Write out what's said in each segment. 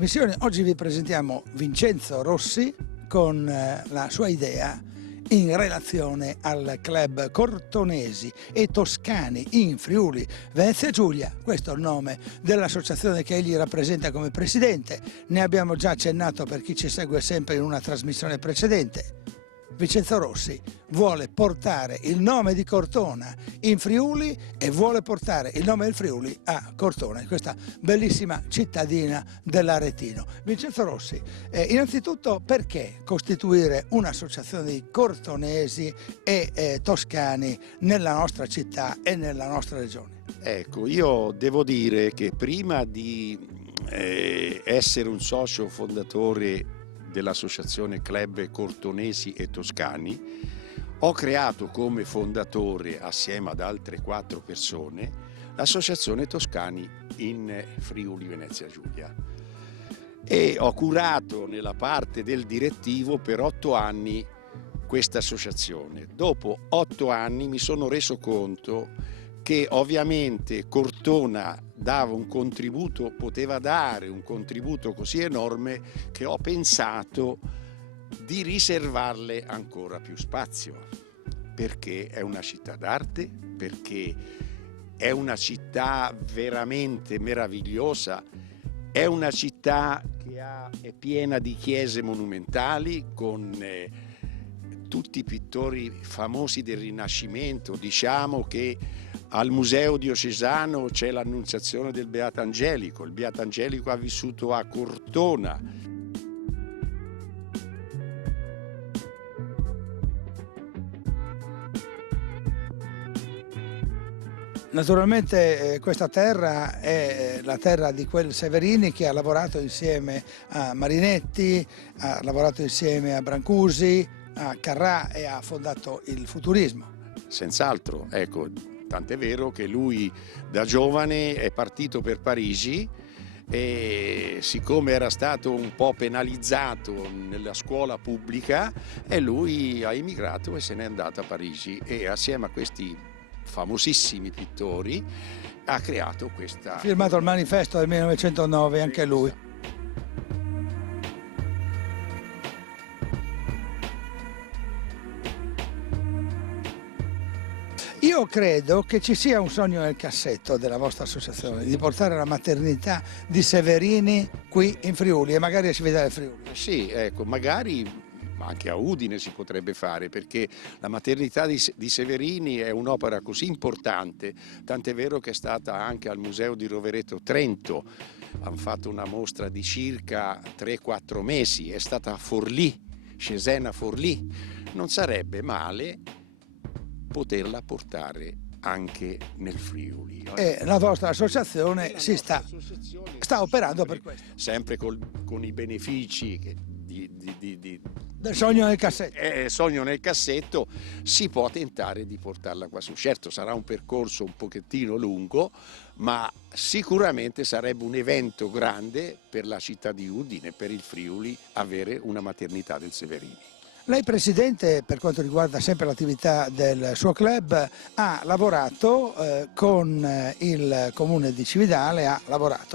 Missione, oggi vi presentiamo Vincenzo Rossi con la sua idea in relazione al club Cortonesi e Toscani in Friuli Venezia Giulia. Questo è il nome dell'associazione che egli rappresenta come presidente. Ne abbiamo già accennato per chi ci segue sempre in una trasmissione precedente. Vincenzo Rossi vuole portare il nome di Cortona in Friuli e vuole portare il nome del Friuli a Cortona, in questa bellissima cittadina dell'Aretino. Vincenzo Rossi, innanzitutto perché costituire un'associazione di cortonesi e toscani nella nostra città e nella nostra regione? Ecco, io devo dire che prima di essere un socio fondatore dell'associazione Club Cortonesi e Toscani, ho creato come fondatore, assieme ad altre 4 persone, l'associazione Toscani in Friuli Venezia Giulia e ho curato nella parte del direttivo per 8 anni questa associazione. Dopo 8 anni mi sono reso conto che ovviamente Cortona dava un contributo, poteva dare un contributo così enorme che ho pensato di riservarle ancora più spazio, perché è una città d'arte, perché è una città veramente meravigliosa, è una città che è piena di chiese monumentali con tutti i pittori famosi del Rinascimento. Diciamo che al Museo Diocesano c'è l'Annunziazione del Beato Angelico. Il Beato Angelico ha vissuto a Cortona. Naturalmente questa terra è la terra di quel Severini che ha lavorato insieme a Marinetti, ha lavorato insieme a Brancusi, a Carrà e ha fondato il futurismo. Senz'altro, ecco, tant'è vero che lui da giovane è partito per Parigi e siccome era stato un po' penalizzato nella scuola pubblica, e lui ha emigrato e se n'è andato a Parigi e assieme a questi famosissimi pittori ha creato questa... Ha firmato il manifesto del 1909 anche lui. Io credo che ci sia un sogno nel cassetto della vostra associazione di portare la maternità di Severini qui in Friuli e magari a Cividale Friuli. Sì, ecco, magari anche a Udine si potrebbe fare, perché la maternità di Severini è un'opera così importante, tant'è vero che è stata anche al Museo di Rovereto Trento. Hanno fatto una mostra di circa 3-4 mesi, è stata a Forlì, Cesena Forlì. Non sarebbe male poterla portare anche nel Friuli. E la vostra associazione sta operando per questo. Sempre con i benefici Del sogno nel cassetto. Sogno nel cassetto, si può tentare di portarla qua su. Certo sarà un percorso un pochettino lungo, ma sicuramente sarebbe un evento grande per la città di Udine, per il Friuli, avere una maternità del Severini. Lei Presidente, per quanto riguarda sempre l'attività del suo club, ha lavorato con il Comune di Cividale, ha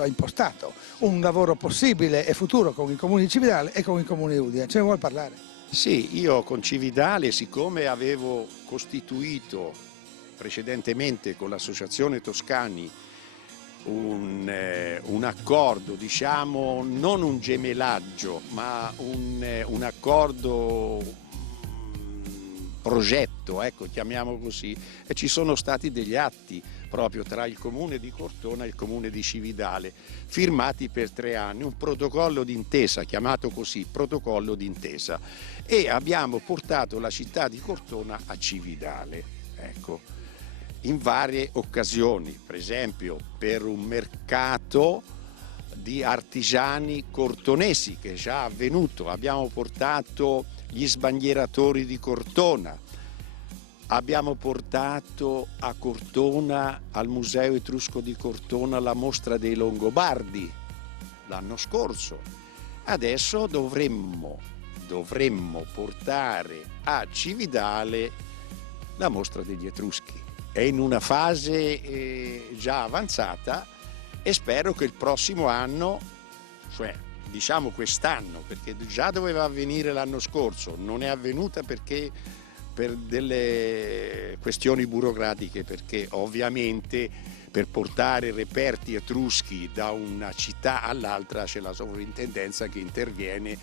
impostato un lavoro possibile e futuro con il Comune di Cividale e con il Comune di Udine. Ce ne vuole parlare? Sì, io con Cividale, siccome avevo costituito precedentemente con l'Associazione Toscani un accordo, diciamo, non un gemellaggio, ma un accordo progetto, ecco, chiamiamolo così, e ci sono stati degli atti proprio tra il Comune di Cortona e il Comune di Cividale, firmati per 3 anni, un protocollo d'intesa, chiamato così, protocollo d'intesa, e abbiamo portato la città di Cortona a Cividale, ecco, in varie occasioni, per esempio per un mercato di artigiani cortonesi che è già avvenuto, abbiamo portato gli sbandieratori di Cortona, abbiamo portato a Cortona, al Museo Etrusco di Cortona, la mostra dei Longobardi l'anno scorso. Adesso dovremmo portare a Cividale la mostra degli Etruschi. È in una fase già avanzata e spero che il prossimo anno, cioè diciamo quest'anno, perché già doveva avvenire l'anno scorso, non è avvenuta perché per delle questioni burocratiche, perché ovviamente per portare reperti etruschi da una città all'altra c'è la sovrintendenza che interviene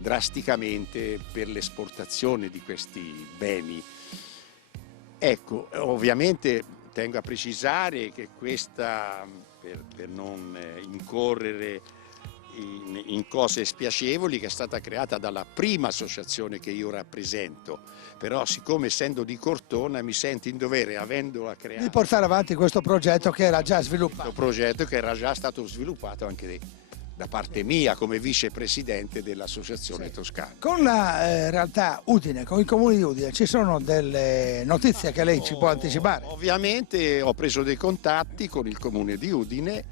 drasticamente per l'esportazione di questi beni. Ecco, ovviamente tengo a precisare che questa, per non incorrere in cose spiacevoli, che è stata creata dalla prima associazione che io rappresento, però siccome essendo di Cortona mi sento in dovere, avendola creata, di portare avanti questo progetto che era già sviluppato. questo progetto che era già stato sviluppato anche da parte mia come vicepresidente dell'associazione toscana. Con la realtà Udine, con il comune di Udine, ci sono delle notizie che lei ci può anticipare? Ovviamente ho preso dei contatti con il comune di Udine,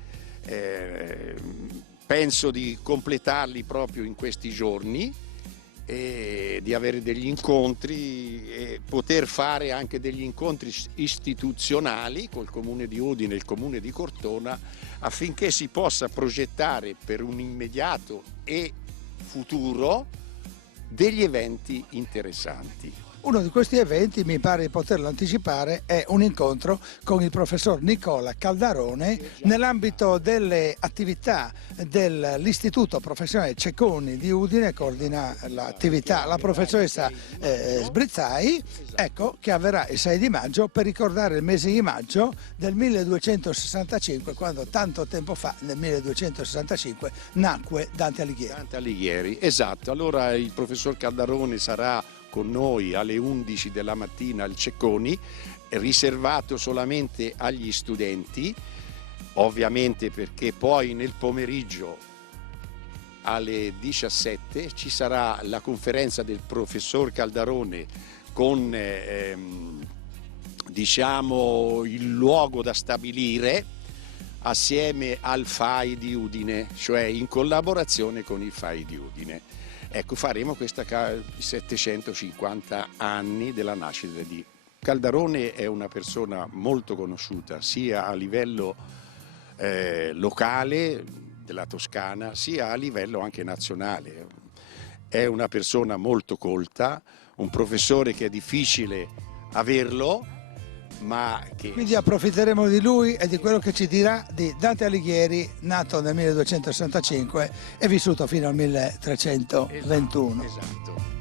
penso di completarli proprio in questi giorni e di avere degli incontri e poter fare anche degli incontri istituzionali col comune di Udine e il comune di Cortona, affinché si possa progettare per un immediato e futuro degli eventi interessanti. Uno di questi eventi, mi pare di poterlo anticipare, è un incontro con il professor Nicola Caldarone nell'ambito delle attività dell'Istituto Professionale Cecconi di Udine. Coordina l'attività la professoressa Sbrizzai, ecco, che avverrà il 6 di maggio per ricordare il mese di maggio del 1265, quando tanto tempo fa, nel 1265, nacque Dante Alighieri. Dante Alighieri, esatto. Allora il professor Caldarone sarà con noi alle 11 della mattina al Cecconi, riservato solamente agli studenti, ovviamente, perché poi nel pomeriggio alle 17 ci sarà la conferenza del professor Caldarone con diciamo il luogo da stabilire assieme al FAI di Udine, cioè in collaborazione con il FAI di Udine. Ecco, faremo questa 750 anni della nascita di Caldarone. È una persona molto conosciuta sia a livello locale della Toscana, sia a livello anche nazionale. È una persona molto colta, un professore che è difficile averlo, ma che... Quindi approfitteremo di lui e di quello che ci dirà di Dante Alighieri, nato nel 1265 e vissuto fino al 1321. Esatto.